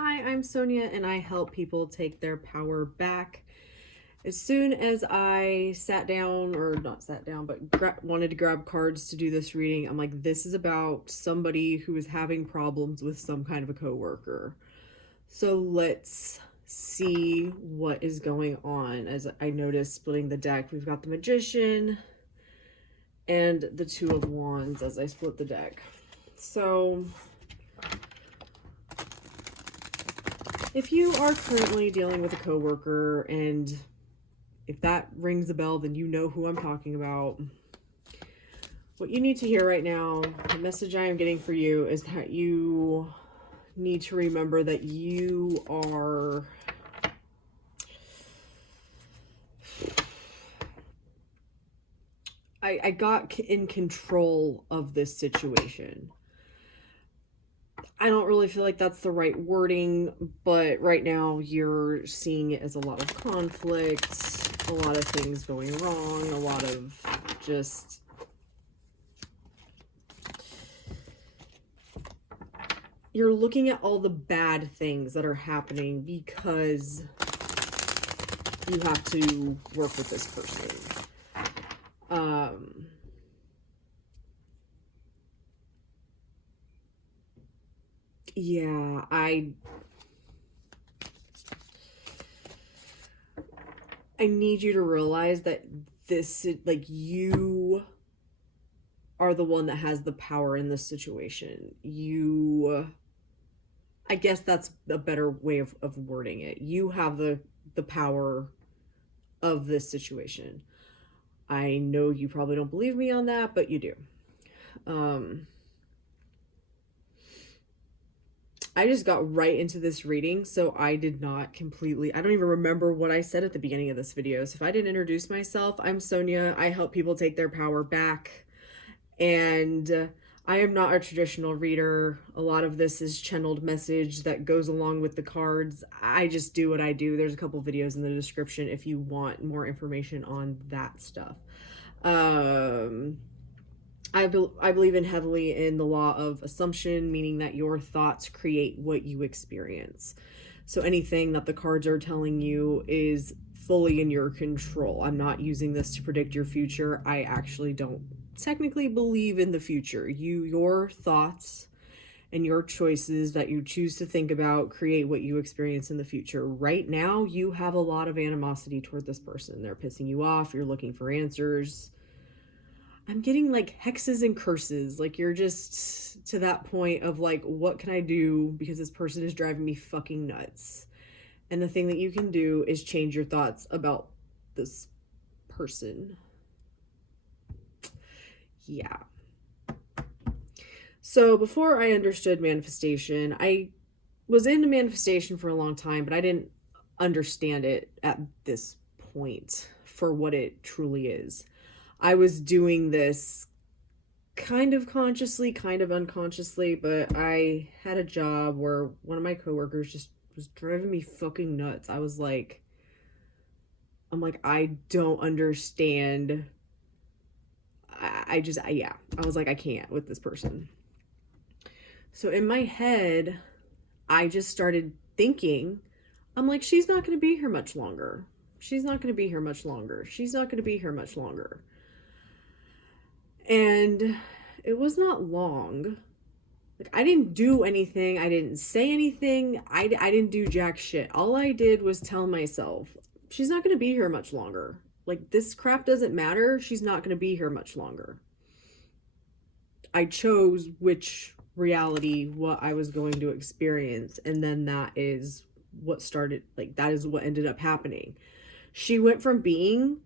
Hi, I'm Sonia and I help people take their power back. As soon as I sat down, or not sat down, but wanted to grab cards to do this reading, I'm like, this is about somebody who is having problems with some kind of a coworker. So let's see what is going on. As I noticed splitting the deck, we've got the Magician and the Two of Wands as I split the deck. So if you are currently dealing with a coworker, and if that rings a bell, then you know who I'm talking about. What you need to hear right now, the message I am getting for you, is that you need to remember that you are I got in control of this situation. I don't really feel like that's the right wording, but right now you're seeing it as a lot of conflict, a lot of things going wrong, a lot of just you're looking at all the bad things that are happening because you have to work with this person. Yeah, I need you to realize that this, like, you are the one that has the power in this situation. I guess that's a better way of wording it. You have the power of this situation. I know you probably don't believe me on that, but you do. I just got right into this reading, so I did not completely, I don't even remember what I said at the beginning of this video. So if I didn't introduce myself, I'm Sonia. I help people take their power back. And I am not a traditional reader. A lot of this is channeled message that goes along with the cards. I just do what I do. There's a couple videos in the description if you want more information on that stuff. I believe in heavily in the law of assumption, meaning that your thoughts create what you experience. So anything that the cards are telling you is fully in your control. I'm not using this to predict your future. I actually don't technically believe in the future. Your thoughts and your choices that you choose to think about create what you experience in the future. Right now, you have a lot of animosity toward this person. They're pissing you off. You're looking for answers. I'm getting like hexes and curses. Like, you're just to that point of like, what can I do because this person is driving me fucking nuts? And the thing that you can do is change your thoughts about this person. Yeah. So before I understood manifestation, I was into manifestation for a long time, but I didn't understand it at this point for what it truly is. I was doing this kind of consciously, kind of unconsciously, but I had a job where one of my coworkers just was driving me fucking nuts. I was like, I don't understand. Yeah, I was like, I can't with this person. So in my head, I just started thinking, I'm like, she's not going to be here much longer. She's not going to be here much longer. She's not going to be here much longer. And it was not long. Like, I didn't do anything. I didn't say anything. I didn't do jack shit. All I did was tell myself, she's not going to be here much longer. Like, this crap doesn't matter. She's not going to be here much longer. I chose which reality, what I was going to experience. And then that is what started, like, that is what ended up happening. She went from being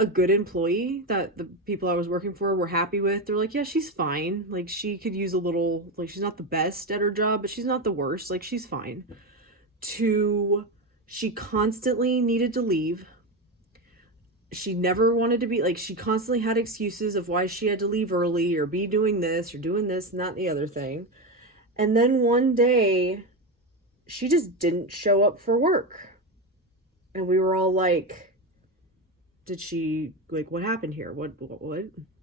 a good employee that the people I was working for were happy with. They're like, yeah, she's fine. Like, she could use a little, like, she's not the best at her job, but she's not the worst. Like, she's fine. To, she constantly needed to leave. She never wanted to be, like, she constantly had excuses of why she had to leave early or be doing this or doing this and that and the other thing. And then one day, she just didn't show up for work. And we were all like, did she, like, what happened here? What?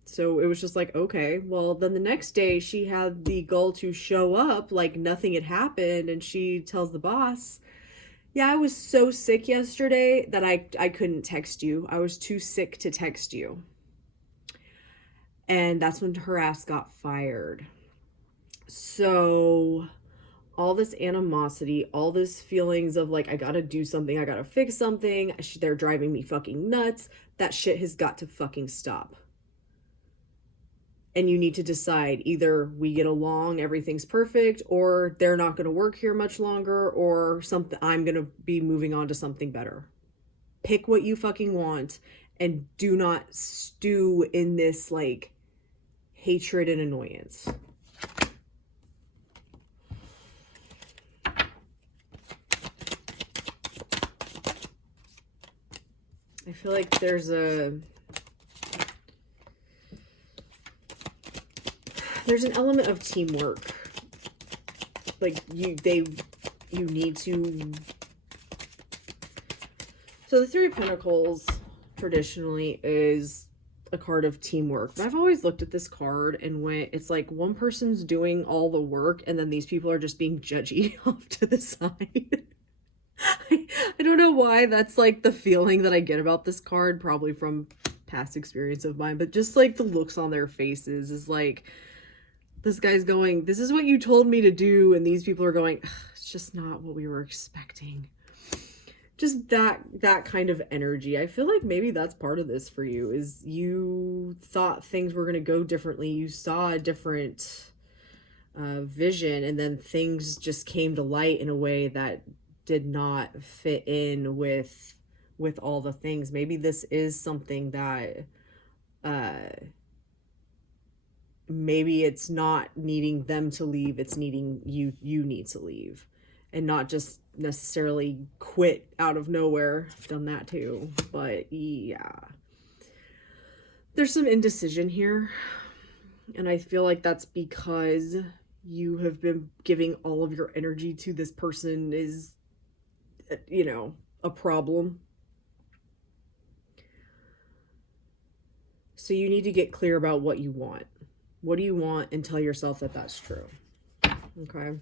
So it was just like, okay. Well, then the next day she had the gall to show up like nothing had happened, and she tells the boss, yeah, I was so sick yesterday that I couldn't text you. I was too sick to text you. And that's when her ass got fired. So all this animosity, all this feelings of like, I gotta do something, I gotta fix something, they're driving me fucking nuts. That shit has got to fucking stop. And you need to decide, either we get along, everything's perfect, or they're not going to work here much longer, or something, I'm going to be moving on to something better. Pick what you fucking want, and do not stew in this like hatred and annoyance. I feel like there's an element of teamwork. Like you need to. So the Three of Pentacles traditionally is a card of teamwork. But I've always looked at this card and went, it's like one person's doing all the work and then these people are just being judgy off to the side. I don't know why that's like the feeling that I get about this card, probably from past experience of mine, but just like the looks on their faces is like, this guy's going, this is what you told me to do, and these people are going, it's just not what we were expecting. Just that kind of energy. I feel like maybe that's part of this for you, is you thought things were going to go differently. You saw a different vision, and then things just came to light in a way that did not fit in with all the things. Maybe this is something that maybe it's not needing them to leave, it's needing you need to leave, and not just necessarily quit out of nowhere. I've done that too, but yeah, there's some indecision here, and I feel like that's because you have been giving all of your energy to this person is, you know, a problem. So you need to get clear about what you want. What do you want, and tell yourself that that's true. Okay.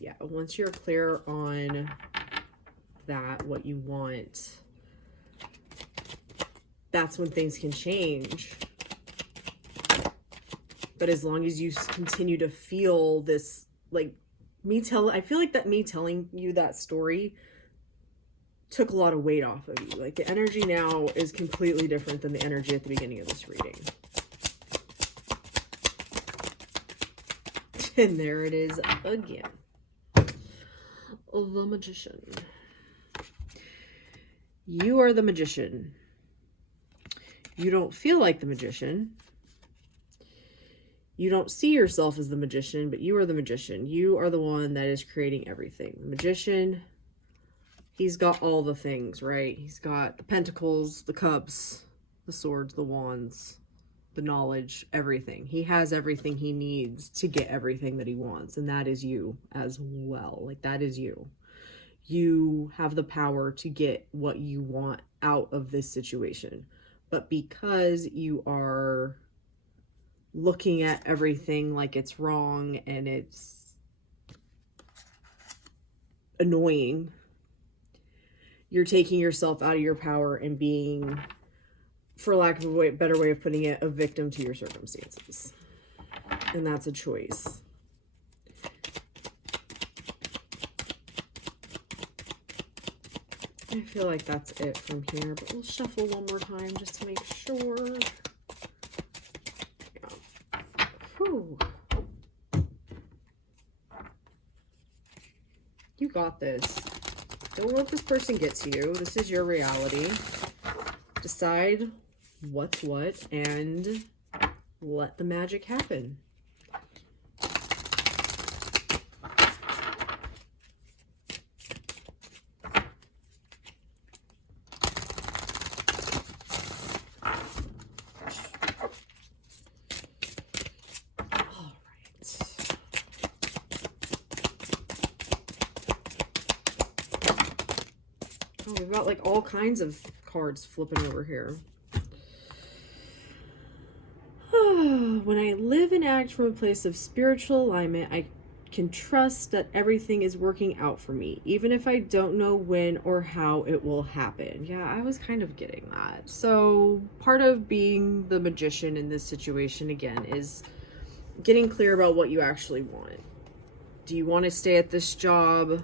Yeah, once you're clear on that, what you want, that's when things can change. But as long as you continue to feel this, like I feel like that me telling you that story took a lot of weight off of you. Like the energy now is completely different than the energy at the beginning of this reading. And there it is again. The Magician. You are the Magician. You don't feel like the Magician. You don't see yourself as the Magician, but you are the Magician. You are the one that is creating everything. The Magician, he's got all the things, right? He's got the Pentacles, the Cups, the Swords, the Wands, the knowledge, everything. He has everything he needs to get everything that he wants, and that is you as well. Like, that is you. You have the power to get what you want out of this situation. But because you are looking at everything like it's wrong and it's annoying, you're taking yourself out of your power and being, for lack of a better way of putting it, a victim to your circumstances. And that's a choice. I feel like that's it from here, but we'll shuffle one more time just to make sure. Whew. You got this. Don't let this person get to you. This is your reality. Decide what's what and let the magic happen. Oh, we've got like all kinds of cards flipping over here. When I live and act from a place of spiritual alignment, I can trust that everything is working out for me, even if I don't know when or how it will happen. Yeah, I was kind of getting that. So part of being the magician in this situation, again, is getting clear about what you actually want. Do you want to stay at this job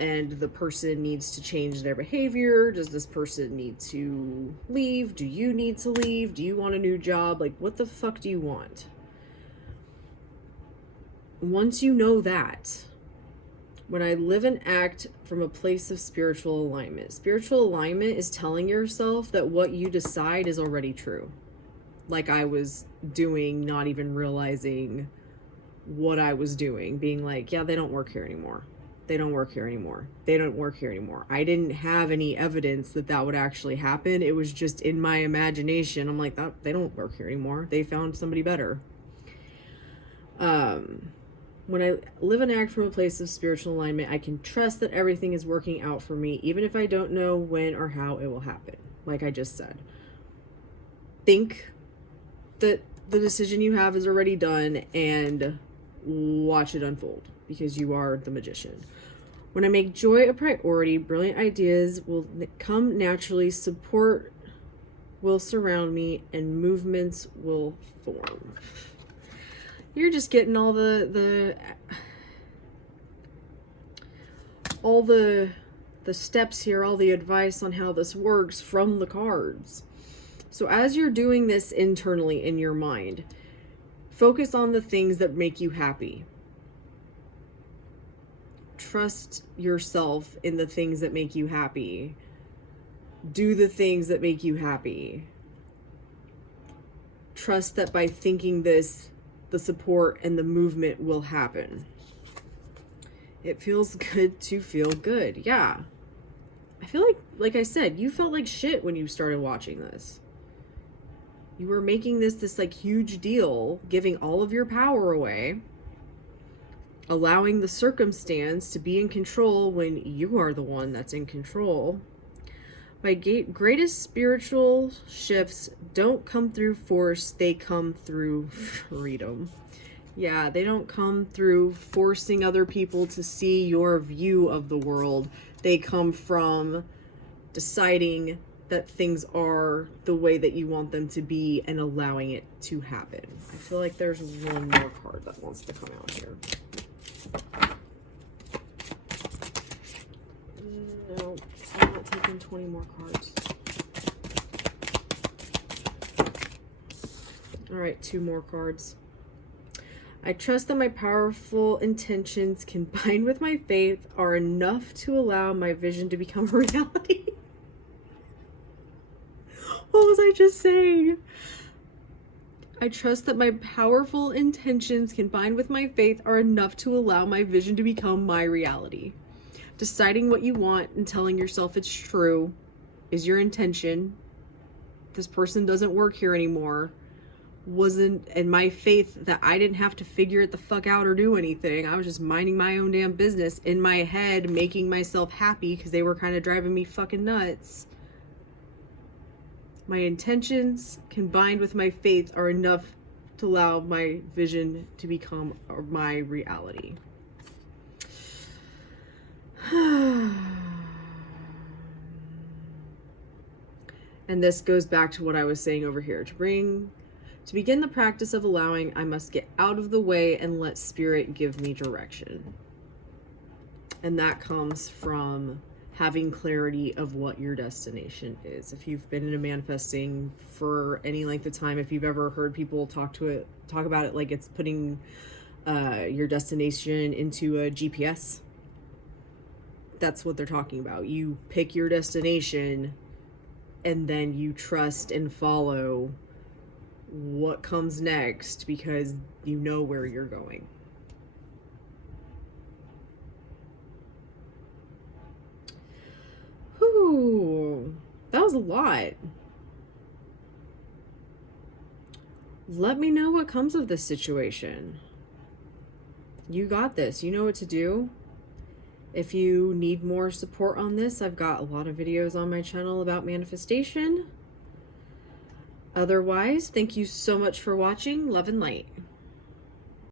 and the person needs to change their behavior? Does this person need to leave? Do you need to leave? Do you want a new job? Like, what the fuck do you want? Once you know that, when I live and act from a place of spiritual alignment is telling yourself that what you decide is already true. Like I was doing, not even realizing what I was doing, being like, yeah, they don't work here anymore. They don't work here anymore. They don't work here anymore. I didn't have any evidence that that would actually happen. It was just in my imagination. I'm like, they don't work here anymore. They found somebody better. When I live and act from a place of spiritual alignment, I can trust that everything is working out for me, even if I don't know when or how it will happen. Like I just said. Think that the decision you have is already done and watch it unfold, because you are the magician. When I make joy a priority, brilliant ideas will come naturally, support will surround me, and movements will form. You're just getting all the steps here, all the advice on how this works from the cards. So as you're doing this internally in your mind, focus on the things that make you happy. Trust yourself in the things that make you happy. Do the things that make you happy. Trust that by thinking this, the support and the movement will happen. It feels good to feel good. Yeah. I feel like I said, you felt like shit when you started watching this. You were making this like huge deal, giving all of your power away, allowing the circumstance to be in control when you are the one that's in control. My greatest spiritual shifts don't come through force, they come through freedom. Yeah, they don't come through forcing other people to see your view of the world. They come from deciding that things are the way that you want them to be and allowing it to happen. I feel like there's one more card that wants to come out here. No, I'm not taking 20 more cards. All right, 2 more cards. I trust that my powerful intentions combined with my faith are enough to allow my vision to become a reality. What was I just saying? I trust that my powerful intentions combined with my faith are enough to allow my vision to become my reality. Deciding what you want and telling yourself it's true is your intention. This person doesn't work here anymore. And my faith that I didn't have to figure it the fuck out or do anything. I was just minding my own damn business in my head, making myself happy because they were kind of driving me fucking nuts. My intentions combined with my faith are enough to allow my vision to become my reality. And this goes back to what I was saying over here. To begin the practice of allowing, I must get out of the way and let spirit give me direction. And that comes from having clarity of what your destination is. If you've been in a manifesting for any length of time, if you've ever heard people talk about it like it's putting your destination into a GPS, that's what they're talking about. You pick your destination and then you trust and follow what comes next because you know where you're going. Whew, that was a lot. Let me know what comes of this situation. You got this. You know what to do. If you need more support on this, I've got a lot of videos on my channel about manifestation. Otherwise, thank you so much for watching. Love and light.